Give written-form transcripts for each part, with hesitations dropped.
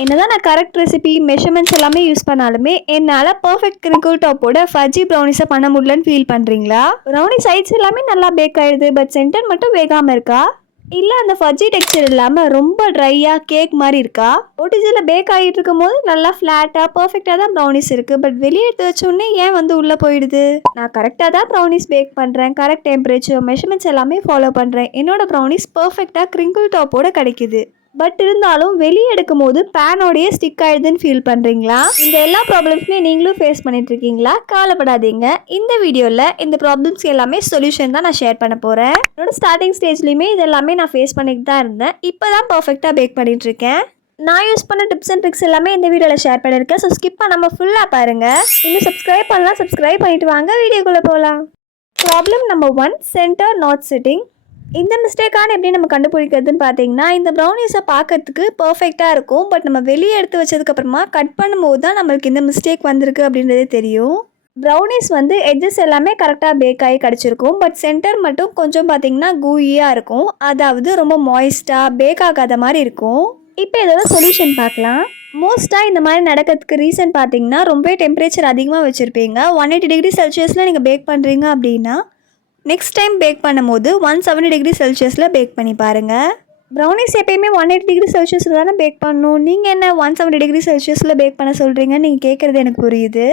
என்னதான் நான் correct recipe measurements எல்லாமே யூஸ் பண்ணாலுமே என்னால் பர்ஃபெக்ட் கிரிங்கிள் டாப்போட ஃபஜ்ஜி ப்ரௌனிஸை பண்ண முடியலன்னு ஃபீல் பண்ணுறீங்களா? ப்ரௌனி சைட்ஸ் எல்லாமே நல்லா பேக் ஆகிடுது, பட் சென்டர் மட்டும் வேகாமல் இருக்கா? இல்லை அந்த ஃபஜ்ஜி டெக்ஸ்சர் இல்லாமல் ரொம்ப ட்ரையாக கேக் மாதிரி இருக்கா? ஓடிஜியில் பேக் ஆகிட்டு இருக்கும் போது நல்லா ஃப்ளாட்டாக பர்ஃபெக்டாக தான் ப்ரௌனிஸ் இருக்குது, பட் வெளியே எடுத்து வச்சோடனே ஏன் உள்ளே போயிடுது? நான் கரெக்டாக தான் ப்ரௌனிஸ் பேக் பண்ணுறேன், கரெக்ட் டெம்பரேச்சர் மெஷர்மெண்ட்ஸ் எல்லாமே ஃபாலோ பண்ணுறேன். என்னோட ப்ரௌனிஸ் பர்ஃபெக்டாக கிரிங்கிள் டாப்போட கிடைக்குது. பட் இருந்தாலும் வெளியே எடுக்கும் போது பேனோடையே ஸ்டிக் ஆயிடுதுன்னு ஃபீல் பண்ணுறீங்களா? இந்த எல்லா ப்ராப்ளம்ஸுமே நீங்களும் ஃபேஸ் பண்ணிட்டு இருக்கீங்களா? கவலைப்படாதீங்க, இந்த வீடியோவில் இந்த ப்ராப்ளம்ஸ் எல்லாமே சொல்யூஷன் தான் நான் ஷேர் பண்ண போகிறேன். என்னோட ஸ்டார்டிங் ஸ்டேஜ்லையுமே இது எல்லாமே நான் ஃபேஸ் பண்ணிட்டு தான் இருந்தேன். இப்போ தான் பர்ஃபெக்டாக பேக் பண்ணிட்டு இருக்கேன். நான் யூஸ் பண்ண டிப்ஸ் அண்ட் ட்ரிக்ஸ் எல்லாமே இந்த வீடியோவில் ஷேர் பண்ணியிருக்கேன். ஸோ ஸ்கிப் பண்ணாமல் ஃபுல்லாக பாருங்கள். இன்னும் சப்ஸ்கிரைப் பண்ணலாம், சப்ஸ்கிரைப் பண்ணிட்டு வாங்க வீடியோக்குள்ளே போகலாம். Problem number 1, centre not sitting. இந்த மிஸ்டேக்கான எப்படி நம்ம கண்டுபிடிக்கிறதுன்னு பார்த்தீங்கன்னா, இந்த ப்ரௌனிஸை பார்க்கறதுக்கு பர்ஃபெக்டாக இருக்கும், பட் நம்ம வெளியே எடுத்து வச்சதுக்கப்புறமா கட் பண்ணும்போது தான் நம்மளுக்கு இந்த மிஸ்டேக் வந்திருக்கு அப்படின்றதே தெரியும். ப்ரௌனிஸ் எட்ஜஸ் எல்லாமே கரெக்டாக பேக் ஆகி கிடச்சிருக்கும், பட் சென்டர் மட்டும் கொஞ்சம் பார்த்தீங்கன்னா கூயியாக இருக்கும், அதாவது ரொம்ப மாய்ஸ்டாக பேக் ஆகாத மாதிரி இருக்கும். இப்போ இதோட சொல்யூஷன் பார்க்கலாம். மோஸ்ட்டாக இந்த மாதிரி நடக்கிறதுக்கு ரீசன் பார்த்தீங்கன்னா, ரொம்ப டெம்பரேச்சர் அதிகமாக வச்சுருப்பீங்க. 180 டிகிரி செல்சியஸில் நீங்கள் பேக் பண்ணுறீங்க அப்படின்னா நெக்ஸ்ட் டைம் பேக் பண்ணும்போது 170 டிகிரி செல்சியஸில் பேக் பண்ணி பாருங்கள். ப்ரௌனிஸ் எப்பயுமே 180 டிகிரி செல்சியஸில் தானே பேக் பண்ணணும், நீங்கள் என்ன 170 டிகிரி செல்சியஸில் பேக் பண்ண சொல்கிறீங்கன்னு நீங்கள் கேட்குறது எனக்கு புரியுது.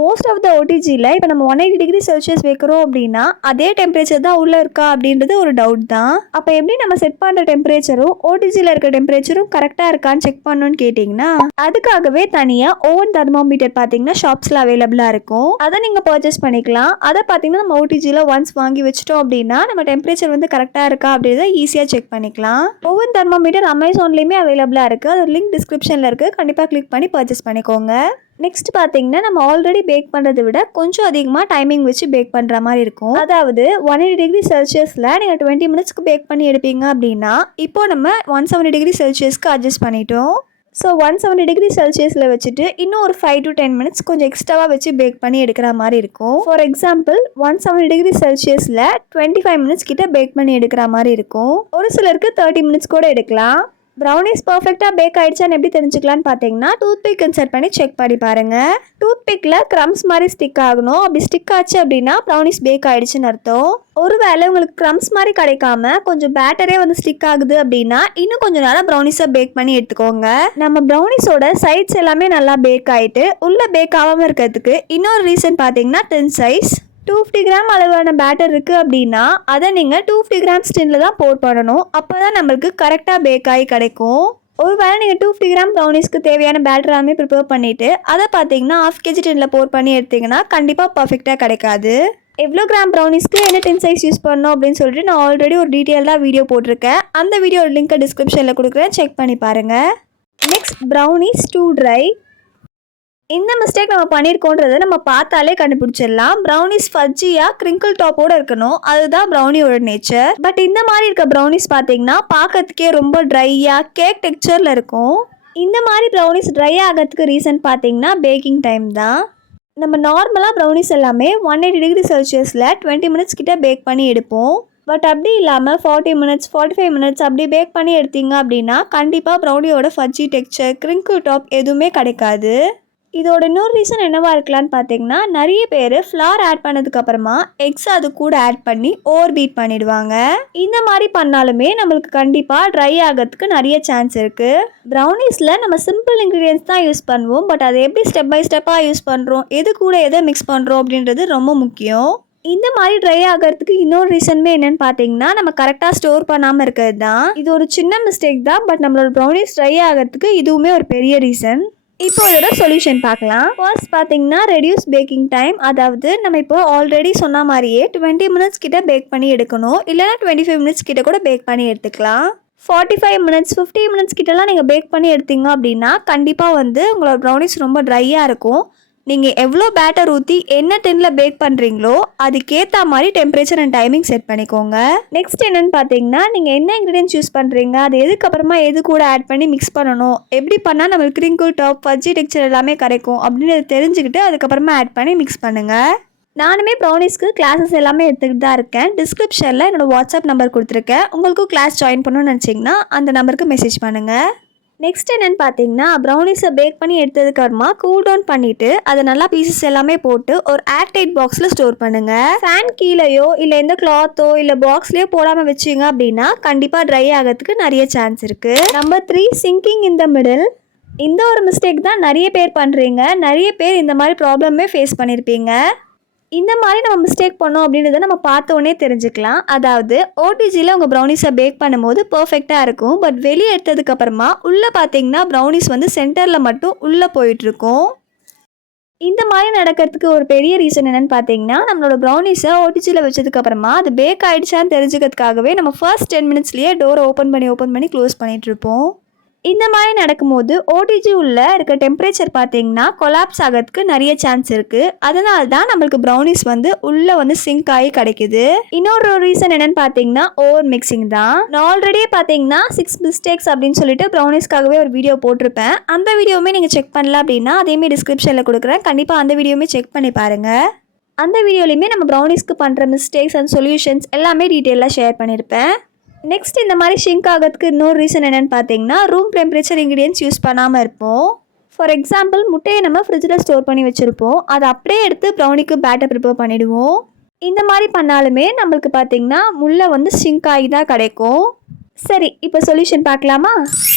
மோஸ்ட் ஆஃப் த ஓடிஜியில் இப்போ நம்ம 180 டிகிரி செல்சியஸ் வைக்கிறோம் அப்படின்னா அதே டெம்பரேச்சர் தான் உள்ளே இருக்கா அப்படின்றது ஒரு டவுட் தான். அப்போ எப்படி நம்ம செட் பண்ணுற டெம்பரேச்சரும் ஓடிஜியில் இருக்க டெம்பரேச்சரும் கரெக்டாக இருக்கான்னு செக் பண்ணணும்னு கேட்டிங்கன்னா, அதுக்காகவே தனியாக ஓவன் தெர்மோமீட்டர் பார்த்தீங்கன்னா ஷாப்ஸில் அவைலபிளாக இருக்கும். அதை நீங்கள் பர்ச்சேஸ் பண்ணிக்கலாம். அதை பார்த்தீங்கன்னா நம்ம ஓடிஜியில் ஒன்ஸ் வாங்கி வச்சிட்டோம் அப்படின்னா நம்ம டெம்பரேச்சர் கரெக்டாக இருக்கா அப்படின்றத ஈஸியாக செக் பண்ணிக்கலாம். ஓவன் தெர்மோமீட்டர் அமேசான்லேயுமே அவைலபிளாக இருக்குது. அது லிங்க் டிஸ்கிரிப்ஷனில் இருக்குது, கண்டிப்பாக கிளிக் பண்ணி பர்ச்சேஸ் பண்ணிக்கோங்க. நெக்ஸ்ட் பார்த்தீங்கன்னா, நம்ம ஆல்ரெடி பேக் பண்ணுறதை விட கொஞ்சம் அதிகமாக டைமிங் வச்சு பேக் பண்ணுற மாதிரி இருக்கும். அதாவது 180 டிகிரி செல்சியஸில் நீங்கள் 20 மினிட்ஸ்க்கு பேக் பண்ணி எடுப்பீங்க அப்படின்னா, இப்போ நம்ம 170 டிகிரி செல்சியஸ்க்கு அட்ஜஸ்ட் பண்ணிட்டோம். ஸோ 170 டிகிரி செல்சியஸில் வச்சுட்டு இன்னும் ஒரு 5 to 10 மினிட்ஸ் கொஞ்சம் எக்ஸ்ட்ராவாக வச்சு பேக் பண்ணி எடுக்கிற மாதிரி இருக்கும். ஃபார் எக்ஸாம்பிள் 170 டிகிரி செல்சியஸில் 25 மினிட்ஸ் கிட்ட பேக் பண்ணி எடுக்கிற மாதிரி இருக்கும். ஒரு சிலருக்கு 30 மினிட்ஸ் கூட எடுக்கலாம். ப்ரௌனிஸ் பர்ஃபெக்டாக பேக் ஆகிடுச்சான்னு எப்படி தெரிஞ்சுக்கலான்னு பார்த்தீங்கன்னா, டூத்பிக் இன்சர்ட் பண்ணி செக் பண்ணி பாருங்கள். டூத்பிக்கில் க்ரம்ஸ் மாதிரி ஸ்டிக் ஆகணும். அப்படி ஸ்டிக் ஆச்சு அப்படின்னா ப்ரௌனிஸ் பேக் ஆகிடுச்சுன்னு அர்த்தம். ஒருவேளை உங்களுக்கு க்ரம்ஸ் மாதிரி கிடைக்காம கொஞ்சம் பேட்டரே ஸ்டிக் ஆகுது அப்படின்னா இன்னும் கொஞ்சம் நேரம் ப்ரௌனிஸை பேக் பண்ணி எடுத்துக்கோங்க. நம்ம ப்ரௌனிஸோட சைட்ஸ் எல்லாமே நல்லா பேக் ஆகிட்டு உள்ளே பேக் ஆகாமல் இருக்கிறதுக்கு இன்னொரு ரீசன் பார்த்தீங்கன்னா டின் சைஸ். 250 கிராம் அளவான பேட்டர் இருக்குது அப்படின்னா அதை நீங்கள் 250 கிராம் டின்னில் தான் போர் பண்ணணும். அப்போ தான் நம்மளுக்கு கரெக்டாக பேக் ஆகி கிடைக்கும். ஒருவேளை நீங்கள் 250 கிராம் ப்ரௌனிஸ்க்கு தேவையான பேட்டர் எல்லாமே ப்ரிப்பேர் பண்ணிவிட்டு அதை பார்த்தீங்கன்னா 1/2 kg டின்னில் போர் பண்ணி எடுத்திங்கன்னா கண்டிப்பாக பர்ஃபெக்டாக கிடைக்காது. எவ்வளோ கிராம் ப்ரௌனிஸ்க்கு என்ன டின் சைஸ் யூஸ் பண்ணணும் அப்படின்னு சொல்லிட்டு நான் ஆல்ரெடி ஒரு டீட்டெயிலாக வீடியோ போட்டிருக்கேன். அந்த வீடியோ லிங்க்கை டிஸ்கிரிப்ஷனில் கொடுக்குறேன், செக் பண்ணி பாருங்கள். Next, brownies to try. இந்த மிஸ்டேக் நம்ம பண்ணியிருக்கோன்றதை நம்ம பார்த்தாலே கண்டுபிடிச்சிடலாம். ப்ரௌனிஸ் ஃபஜ்ஜியாக கிரிங்கிள் டாப்போடு இருக்கணும், அதுதான் ப்ரௌனியோட நேச்சர். பட் இந்த மாதிரி இருக்க ப்ரௌனிஸ் பார்த்தீங்கன்னா பார்க்கறதுக்கே ரொம்ப ட்ரையாக கேக் டெக்ஸ்சரில் இருக்கும். இந்த மாதிரி ப்ரௌனிஸ் ட்ரை ஆகிறதுக்கு ரீசன் பார்த்தீங்கன்னா பேக்கிங் டைம் தான். நம்ம நார்மலாக ப்ரௌனிஸ் எல்லாமே 180 டிகிரி செல்சியஸில் 20 மினிட்ஸ் கிட்ட பேக் பண்ணி எடுப்போம். பட் அப்படி இல்லாமல் 40 மினிட்ஸ் 45 மினிட்ஸ் அப்படி பேக் பண்ணி எடுத்தீங்க அப்படின்னா கண்டிப்பாக ப்ரௌனியோட ஃபஜ்ஜி டெக்ஸ்சர் கிரிங்கிள் டாப் எதுவுமே கிடைக்காது. இதோட இன்னொரு ரீசன் என்னவா இருக்கலான்னு பார்த்தீங்கன்னா, நிறைய பேர் ஃப்ளார் ஆட் பண்ணதுக்கப்புறமா எக்ஸ் அது கூட ஆட் பண்ணி ஓவர் பீட் பண்ணிடுவாங்க. இந்த மாதிரி பண்ணாலுமே நம்மளுக்கு கண்டிப்பாக ட்ரை ஆகிறதுக்கு நிறைய சான்ஸ் இருக்குது. ப்ரௌனிஸில் நம்ம சிம்பிள் இன்க்ரீடியன்ஸ் தான் யூஸ் பண்ணுவோம், பட் அதை எப்படி ஸ்டெப் பை ஸ்டெப்பாக யூஸ் பண்ணுறோம், எது கூட எதை மிக்ஸ் பண்ணுறோம் அப்படின்றது ரொம்ப முக்கியம். இந்த மாதிரி ட்ரை ஆகிறதுக்கு இன்னொரு ரீசனுமே என்னன்னு பார்த்தீங்கன்னா, நம்ம கரெக்டாக ஸ்டோர் பண்ணாமல் இருக்கிறது தான். இது ஒரு சின்ன மிஸ்டேக் தான், பட் நம்மளோட ப்ரௌனிஸ் ட்ரை ஆகிறதுக்கு இதுவுமே ஒரு பெரிய ரீசன். இப்போ இதோட சொல்யூஷன் பார்க்கலாம். ஃபர்ஸ்ட் பார்த்தீங்கன்னா ரெடியூஸ் பேக்கிங் டைம். அதாவது நம்ம இப்போ ஆல்ரெடி சொன்ன மாதிரியே 20 மினிட்ஸ் கிட்ட பேக் பண்ணி எடுக்கணும், இல்லைனா 25 மினிட்ஸ் கிட்ட கூட பேக் பண்ணி எடுத்துக்கலாம். 45 மினிட்ஸ் 50 மினிட்ஸ் கிட்டலாம் நீங்கள் பேக் பண்ணி எடுத்தீங்க அப்படின்னா கண்டிப்பாக உங்களோட ப்ரௌனிஸ் ரொம்ப ட்ரையாக இருக்கும். நீங்கள் எவ்வளோ பேட்டர் ஊற்றி என்ன டின்னில் பேக் பண்ணுறீங்களோ அதுக்கேற்ற மாதிரி டெம்பரேச்சர் அண்ட் டைமிங் செட் பண்ணிக்கோங்க. நெக்ஸ்ட் என்னென்னு பார்த்தீங்கன்னா, நீங்கள் என்ன இன்க்ரீடியன்ஸ் யூஸ் பண்ணுறீங்க, அது எதுக்கப்புறமா எது கூட ஆட் பண்ணி மிக்ஸ் பண்ணணும், எப்படி பண்ணால் நம்மளுக்கு கிரிங்கிள் டாப் ஃபஜ்ஜி டெக்ஸ்சர் எல்லாமே கிடைக்கும் அப்படின்னு தெரிஞ்சுக்கிட்டு அதுக்கப்புறமா ஆட் பண்ணி மிக்ஸ் பண்ணுங்கள். நானுமே ப்ரௌனிஸ்க்கு கிளாஸஸ் எல்லாமே எடுத்துக்கிட்டு தான் இருக்கேன். டிஸ்கிரிப்ஷனில் என்னோடய வாட்ஸ்அப் நம்பர் கொடுத்துருக்கேன். உங்களுக்கும் கிளாஸ் ஜாயின் பண்ணணும்னு நினச்சிங்கன்னா அந்த நம்பருக்கு மெசேஜ் பண்ணுங்கள். நெக்ஸ்ட் என்னன்னு பார்த்தீங்கன்னா ப்ரௌனிஸை பேக் பண்ணி எடுத்ததுக்கு அப்புறமா கூல் டவுன் பண்ணிவிட்டு அதை நல்லா பீசஸ் எல்லாமே போட்டு ஒரு ஏர்டைட் பாக்ஸில் ஸ்டோர் பண்ணுங்கள். ஃபேன் கீழேயோ இல்லை எந்த கிளாத்தோ இல்லை பாக்ஸ்லேயோ போடாமல் வச்சிங்க அப்படின்னா கண்டிப்பாக ட்ரை ஆகிறதுக்கு நிறைய சான்ஸ் இருக்குது. நம்பர் 3, சிங்கிங் இன் த மிடில். இந்த ஒரு மிஸ்டேக் தான் நிறைய பேர் பண்ணுறீங்க. நிறைய பேர் இந்த மாதிரி ப்ராப்ளமே ஃபேஸ் பண்ணியிருப்பீங்க. இந்த மாதிரி நம்ம மிஸ்டேக் பண்ணோம் அப்படின்றத நம்ம பார்த்தோன்னே தெரிஞ்சுக்கலாம். அதாவது ஓடிஜியில் உங்கள் ப்ரௌனிஸை பேக் பண்ணும்போது பர்ஃபெக்டாக இருக்கும். பட் வெளியே எடுத்ததுக்கப்புறமா உள்ளே பார்த்தீங்கன்னா ப்ரௌனிஸ் வந்து சென்டரில் மட்டும் உள்ளே போயிட்டுருக்கும். இந்த மாதிரி நடக்கிறதுக்கு ஒரு பெரிய ரீசன் என்னென்னு பார்த்தீங்கன்னா நம்மளோட ப்ரௌனிஸை ஓடிஜியில் வச்சதுக்கப்புறமா அது பேக் ஆகிடுச்சான்னு தெரிஞ்சுக்கிறதுக்காகவே நம்ம ஃபர்ஸ்ட் 10 மினிட்ஸ்லேயே டோரை ஓப்பன் பண்ணி க்ளோஸ் பண்ணிகிட்ருப்போம். இந்த மாதிரி நடக்கும்போது ஓடிஜி உள்ள இருக்க டெம்பரேச்சர் பார்த்தீங்கன்னா கொலாப்ஸ் ஆகிறதுக்கு நிறைய சான்ஸ் இருக்குது. அதனால தான் நம்மளுக்கு ப்ரௌனிஸ் வந்து உள்ளே வந்து சிங்க் ஆகி கிடைக்குது. இன்னொரு ரீசன் என்னென்னு பார்த்தீங்கன்னா ஓவர் மிக்சிங் தான். நான் ஆல்ரெடியே பார்த்தீங்கன்னா 6 மிஸ்டேக்ஸ் அப்படின்னு சொல்லிட்டு ப்ரௌனிஸ்க்காகவே ஒரு வீடியோ போட்டிருப்பேன். அந்த வீடியோவுமே நீங்கள் செக் பண்ணல அப்படின்னா அதையுமே டிஸ்கிரிப்ஷனில் கொடுக்குறேன். கண்டிப்பாக அந்த வீடியோவுமே செக் பண்ணி பாருங்கள். அந்த வீடியோலையுமே நம்ம ப்ரௌனிஸ்க்கு பண்ணுற மிஸ்டேக்ஸ் அண்ட் சொல்யூஷன்ஸ் எல்லாமே டீட்டெயிலாக ஷேர் பண்ணியிருப்பேன். நெக்ஸ்ட் இந்த மாதிரி ஷிங்க் ஆகிறதுக்கு இன்னொரு ரீசன் என்னென்னு பார்த்தீங்கன்னா ரூம் டெம்பரேச்சர் இன்க்ரீடியன்ஸ் யூஸ் பண்ணாமல் இருப்போம். ஃபார் எக்ஸாம்பிள் முட்டையை நம்ம ஃப்ரிட்ஜில் ஸ்டோர் பண்ணி வச்சுருப்போம். அதை அப்படியே எடுத்து ப்ரௌனிக்கு பேட்டர் ப்ரிப்பேர் பண்ணிவிடுவோம். இந்த மாதிரி பண்ணாலுமே நம்மளுக்கு பார்த்தீங்கன்னா முள்ளை வந்து ஷிங்க் ஆகி தான் கிடைக்கும். சரி, இப்போ சொல்யூஷன் பார்க்கலாமா?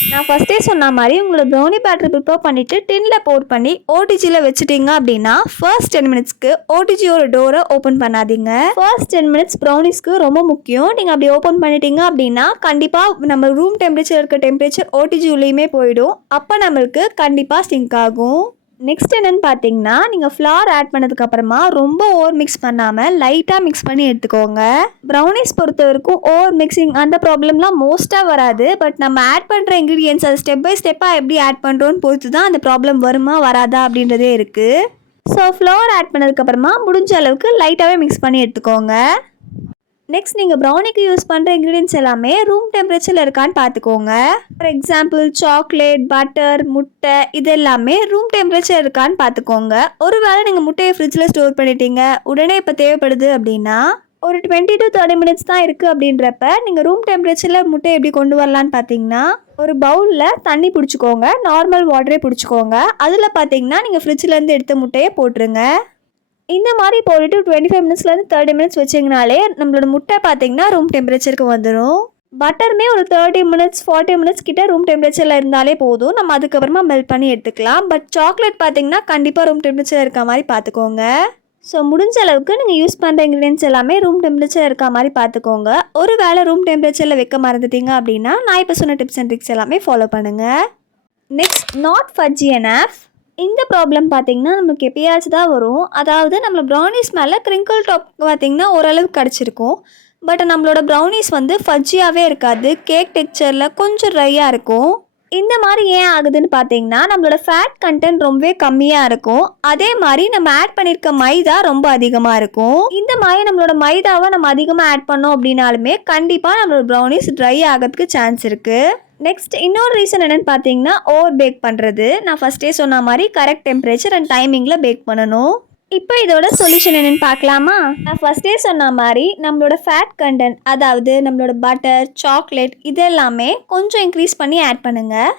நான் ஃபஸ்ட்டே சொன்ன மாதிரி உங்களோட ப்ரௌனி பேட்டர் ப்ரிப்பேர் பண்ணிவிட்டு டின்னில் போட் பண்ணி ஓடிஜியில் வச்சுட்டிங்க அப்படின்னா ஃபர்ஸ்ட் 10 மினிட்ஸ்க்கு ஓடிஜியோட டோரை ஓப்பன் பண்ணாதீங்க. ஃபர்ஸ்ட் 10 மினிட்ஸ் ப்ரௌனிஸ்க்கு ரொம்ப முக்கியம். நீங்கள் அப்படி ஓப்பன் பண்ணிட்டீங்க அப்படின்னா கண்டிப்பாக நம்ம ரூம் டெம்பரேச்சர் இருக்க டெம்பரேச்சர் ஓடிஜி உள்ளேயுமே போயிடும். அப்போ நம்மளுக்கு கண்டிப்பாக சிங்க் ஆகும். நெக்ஸ்ட் என்னென்னு பார்த்தீங்கன்னா நீங்கள் ஃப்ளார் ஆட் பண்ணதுக்கப்புறமா ரொம்ப ஓவர் மிக்ஸ் பண்ணாமல் லைட்டாக மிக்ஸ் பண்ணி எடுத்துக்கோங்க. ப்ரௌனிஸ் பொறுத்த வரைக்கும் ஓவர் மிக்சிங் அந்த ப்ராப்ளம்லாம் மோஸ்ட்டாக வராது. பட் நம்ம ஆட் பண்ணுற இன்க்ரீடியன்ஸ் அது ஸ்டெப் பை ஸ்டெப்பாக எப்படி ஆட் பண்ணுறோன்னு பொறுத்து தான் அந்த ப்ராப்ளம் வருமா வராதா அப்படின்றதே இருக்குது. ஸோ ஃப்ளார் ஆட் பண்ணதுக்கப்புறமா முடிஞ்ச அளவுக்கு லைட்டாகவே மிக்ஸ் பண்ணி எடுத்துக்கோங்க. நெக்ஸ்ட் நீங்கள் ப்ரௌனிக்கு யூஸ் பண்ணுற இன்க்ரீடியன்ஸ் எல்லாமே ரூம் டெம்பரேச்சரில் இருக்கான்னு பார்த்துக்கோங்க. ஃபார் எக்ஸாம்பிள் சாக்லேட், பட்டர், முட்டை இது எல்லாமே ரூம் டெம்பரேச்சர் இருக்கான்னு பார்த்துக்கோங்க. ஒருவேளை நீங்கள் முட்டையை ஃப்ரிட்ஜில் ஸ்டோர் பண்ணிட்டீங்க உடனே இப்போ தேவைப்படுது அப்படின்னா ஒரு 20 to 30 மினிட்ஸ் தான் இருக்குது அப்படின்றப்ப நீங்கள் ரூம் டெம்பரேச்சரில் முட்டை எப்படி கொண்டு வரலான்னு பார்த்தீங்கன்னா ஒரு பவுலில் தண்ணி பிடிச்சிக்கோங்க, நார்மல் வாட்டரே பிடிச்சிக்கோங்க. அதில் பார்த்தீங்கன்னா நீங்கள் ஃப்ரிட்ஜிலேருந்து எடுத்த முட்டையை போட்டுருங்க. இந்த மாதிரி போட்டுட்டு 25 மினிட்ஸ்லேருந்து 30 மினிட்ஸ் வச்சிங்கனாலே நம்மளோட முட்டை பார்த்தீங்கன்னா ரூம் டெம்பரேச்சருக்கு வந்துடும். பட்டருமே ஒரு 30 மினிட்ஸ் 40 மினிட்ஸ் கிட்ட ரூம் டெம்பரேச்சரில் இருந்தாலே போதும். நம்ம அதுக்கப்புறமா மெல்ட் பண்ணி எடுத்துக்கலாம். பட் சாக்லேட் பார்த்தீங்கன்னா கண்டிப்பாக ரூம் டெம்பரேச்சர் இருக்க மாதிரி பார்த்துக்கோங்க. ஸோ முடிஞ்ச அளவுக்கு நீங்கள் யூஸ் பண்ணுற இன்க்ரீடியன்ஸ் எல்லாமே ரூம் டெம்பரேச்சர் இருக்க மாதிரி பார்த்துக்கோங்க. ஒரு வேளை ரூம் டெம்பரேச்சரில் வைக்க மறந்துட்டீங்க அப்படின்னா நான் இப்போ சொன்ன டிப்ஸ் அண்ட் ட்ரிக்ஸ் எல்லாமே ஃபாலோ பண்ணுங்கள். Next not ஃபட்ஜி enough. இந்த ப்ராப்ளம் பார்த்தீங்கன்னா நமக்கு எப்பயாச்சும் தான் வரும். அதாவது நம்மளோட ப்ரௌனிஸ் மேலே கிரிங்கிள் டாப் பார்த்தீங்கன்னா ஓரளவுக்கு கிடச்சிருக்கும். பட் நம்மளோட ப்ரௌனிஸ் வந்து ஃபட்ஜியாகவே இருக்காது. கேக் டெக்ஸ்சரில் கொஞ்சம் ட்ரையாக இருக்கும். இந்த மாதிரி ஏன் ஆகுதுன்னு பார்த்தீங்கன்னா நம்மளோட ஃபேட் கண்டென்ட் ரொம்பவே கம்மியாக இருக்கும். அதே மாதிரி நம்ம ஆட் பண்ணியிருக்க மைதா ரொம்ப அதிகமாக இருக்கும். இந்த மாதிரி நம்மளோட மைதாவை நம்ம அதிகமாக ஆட் பண்ணோம் அப்படின்னாலுமே கண்டிப்பாக நம்மளோட ப்ரௌனிஸ் ட்ரை ஆகிறதுக்கு சான்ஸ் இருக்குது. நெக்ஸ்ட் இன்னொரு ரீசன் என்னென்னு பார்த்தீங்கன்னா ஓவர் பேக் பண்ணுறது. நான் ஃபஸ்ட்டே சொன்ன மாதிரி கரெக்ட் டெம்பரேச்சர் அண்ட் டைமிங்கில் பேக் பண்ணணும். இப்போ இதோட சொல்யூஷன் என்னென்னு பார்க்கலாமா? நான் ஃபஸ்ட்டே சொன்ன மாதிரி நம்மளோட ஃபேட் கண்டென்ட் அதாவது நம்மளோட பட்டர், சாக்லேட் இதெல்லாமே கொஞ்சம் இன்க்ரீஸ் பண்ணி ஆட் பண்ணுங்கள்.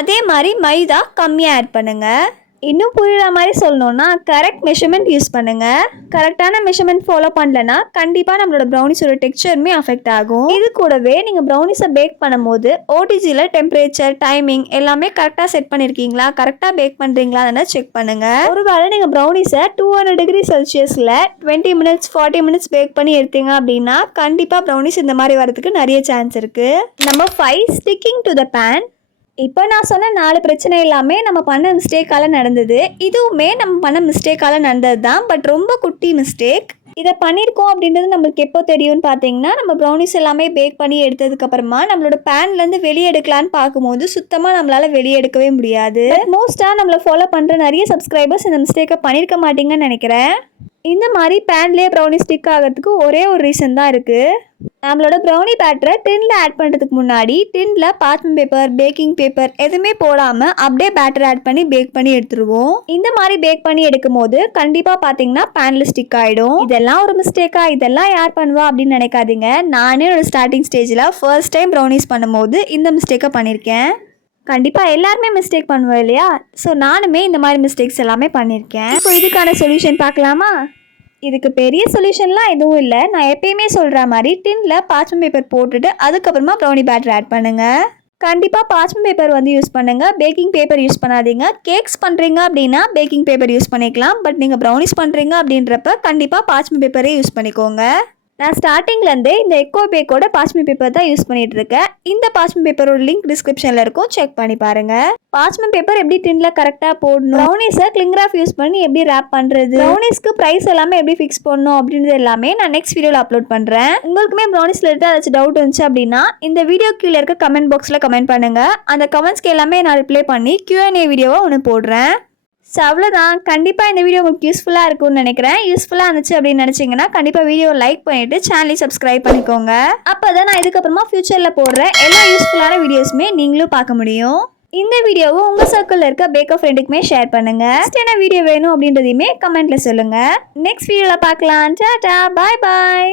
அதே மாதிரி மைதா கம்மியாக ஆட் பண்ணுங்கள். இன்னும் புரியுற மாதிரி சொல்லணும்னா கரெக்ட் மெஷர்மெண்ட் யூஸ் பண்ணுங்கள். கரெக்டான மெஷர்மெண்ட் ஃபாலோ பண்ணலன்னா கண்டிப்பாக நம்மளோட ப்ரௌனிஸோட டெக்ஸ்சருமே அஃபெக்ட் ஆகும். இது கூடவே நீங்கள் ப்ரௌனிஸை பேக் பண்ணும்போது ஓடிஜியில் டெம்பரேச்சர், டைமிங் எல்லாமே கரெக்டாக செட் பண்ணியிருக்கீங்களா, கரெக்டாக பேக் பண்ணுறீங்களான்னு செக் பண்ணுங்கள். ஒருவேளை நீங்கள் ப்ரௌனிஸை 200 டிகிரி செல்சியஸில் 20 மினிட்ஸ் 40 மினிட்ஸ் பேக் பண்ணி எடுத்தீங்க அப்படின்னா கண்டிப்பாக ப்ரௌனிஸ் இந்த மாதிரி வரதுக்கு நிறைய சான்ஸ் இருக்குது. Number 5 sticking to the pan. இப்போ நான் சொன்ன 4 பிரச்சனை எல்லாமே நம்ம பண்ண மிஸ்டேக்கால் நடந்தது. இதுவுமே நம்ம பண்ண மிஸ்டேக்கால் நடந்தது தான். பட் ரொம்ப குட்டி மிஸ்டேக். இதை பண்ணியிருக்கோம் அப்படின்றது நம்மளுக்கு எப்போ தெரியும்னு பார்த்தீங்கன்னா நம்ம ப்ரௌனிஸ் எல்லாமே பேக் பண்ணி எடுத்ததுக்கப்புறமா நம்மளோட பேன்லேருந்து வெளியே எடுக்கலான்னு பார்க்கும்போது சுத்தமாக நம்மளால் வெளியே எடுக்கவே முடியாது. மோஸ்ட்டாக நம்மளை ஃபாலோ பண்ணுற நிறைய சப்ஸ்கிரைபர்ஸ் இந்த மிஸ்டேக்கை பண்ணியிருக்க மாட்டீங்கன்னு நினைக்கிறேன். இந்த மாதிரி பேன்லேயே ப்ரௌனி ஸ்டிக் ஆகிறதுக்கு ஒரே ஒரு ரீசன் தான் இருக்குது. நம்மளோட ப்ரௌனி பேட்டரை டின்னில் ஆட் பண்ணுறதுக்கு முன்னாடி டின்னில் பார்ச்மெண்ட் பேப்பர், பேக்கிங் பேப்பர் எதுவுமே போடாமல் அப்படியே பேட்டர் ஆட் பண்ணி பேக் பண்ணி எடுத்துருவோம். இந்த மாதிரி பேக் பண்ணி எடுக்கும் போது கண்டிப்பாக பார்த்தீங்கன்னா பேனில் ஸ்டிக் ஆகிடும். இதெல்லாம் ஒரு மிஸ்டேக்கா, இதெல்லாம் யார் பண்ணுவா அப்படின்னு நினைக்காதீங்க. நானே ஒரு ஸ்டார்டிங் ஸ்டேஜில் ஃபர்ஸ்ட் டைம் ப்ரௌனிஸ் பண்ணும்போது இந்த மிஸ்டேக்கை பண்ணியிருக்கேன். கண்டிப்பாக எல்லாருமே மிஸ்டேக் பண்ணுவோம் இல்லையா? ஸோ நானுமே இந்த மாதிரி மிஸ்டேக்ஸ் எல்லாமே பண்ணியிருக்கேன். இப்போ இதுக்கான சொல்யூஷன் பார்க்கலாமா? இதுக்கு பெரிய சொல்யூஷன்லாம் எதுவும் இல்லை. நான் எப்பயுமே சொல்கிற மாதிரி டின்ல பார்ச்மெண்ட் பேப்பர் போட்டுட்டு அதுக்கப்புறமா ப்ரௌனி பேட்டர் ஆட் பண்ணுங்கள். கண்டிப்பாக பார்ச்மெண்ட் பேப்பர் வந்து யூஸ் பண்ணுங்கள். பேக்கிங் பேப்பர் யூஸ் பண்ணாதீங்க. கேக்ஸ் பண்ணுறீங்க அப்படின்னா பேக்கிங் பேப்பர் யூஸ் பண்ணிக்கலாம். பட் நீங்கள் ப்ரௌனிஸ் பண்ணுறீங்க அப்படின்றப்ப கண்டிப்பாக பார்ச்மெண்ட் பேப்பரே யூஸ் பண்ணிக்கோங்க. நான் ஸ்டார்டிங்லேருந்தே இந்த எக்கோ பேக்கோட பார்ச்மெண்ட் பேப்பர் தான் யூஸ் பண்ணிட்டு இருக்கேன். இந்த பார்ச்மெண்ட் பேப்பரோட லிங்க் டிஸ்கிரிப்ஷனில் இருக்கும், செக் பண்ணி பாருங்கள். பார்ச்மெண்ட் பேப்பர் எப்படி டின்ல கரெக்டாக போடணும், ப்ரௌனிஸை கிளிங்ராஃப் யூஸ் பண்ணி எப்படி ரேப் பண்ணுறது, ப்ரௌனிஸ்க்கு ப்ரைஸ் எல்லாமே எப்படி ஃபிக்ஸ் பண்ணணும் அப்படின்றது எல்லாமே நான் நெக்ஸ்ட் வீடியோவில் அப்லோட் பண்ணுறேன். உங்களுக்குமே ப்ரௌனிஸ் ரிலேட்டட் ஏதாச்சும் டவுட் இருந்துச்சு அப்படின்னா இந்த வீடியோ கீழே இருக்க கமெண்ட் பாக்ஸில் கமெண்ட் பண்ணுங்கள். அந்த கமெண்ட்ஸ்க்கு எல்லாமே நான் ரிப்ளை பண்ணி Q&A வீடியோவை ஒன்று போடுறேன். ஸோ அவ்வளோதான். கண்டிப்பாக இந்த வீடியோ உங்களுக்கு யூஸ்ஃபுல்லாக இருக்கும்னு நினைக்கிறேன். யூஸ்ஃபுல்லாக இருந்துச்சு அப்படின்னு நினச்சிங்கன்னா கண்டிப்பாக வீடியோவை லைக் பண்ணிவிட்டு சேனலையும் சப்ஸ்கிரைப் பண்ணிக்கோங்க. அப்போ தான் நான் இதுக்கப்புறமா ஃப்யூச்சரில் போடுற எல்லா யூஸ்ஃபுல்லான வீடியோஸுமே நீங்களும் பார்க்க முடியும். இந்த வீடியோவை உங்கள் சர்க்கிளில் இருக்க பேக்கர் ஃப்ரெண்டுக்குமே ஷேர் பண்ணுங்கள். என்ன வீடியோ வேணும் அப்படின்றதையுமே கமெண்ட்டில் சொல்லுங்கள். நெக்ஸ்ட் வீடியோவில் பார்க்கலாம். டாடா, பாய் பாய்.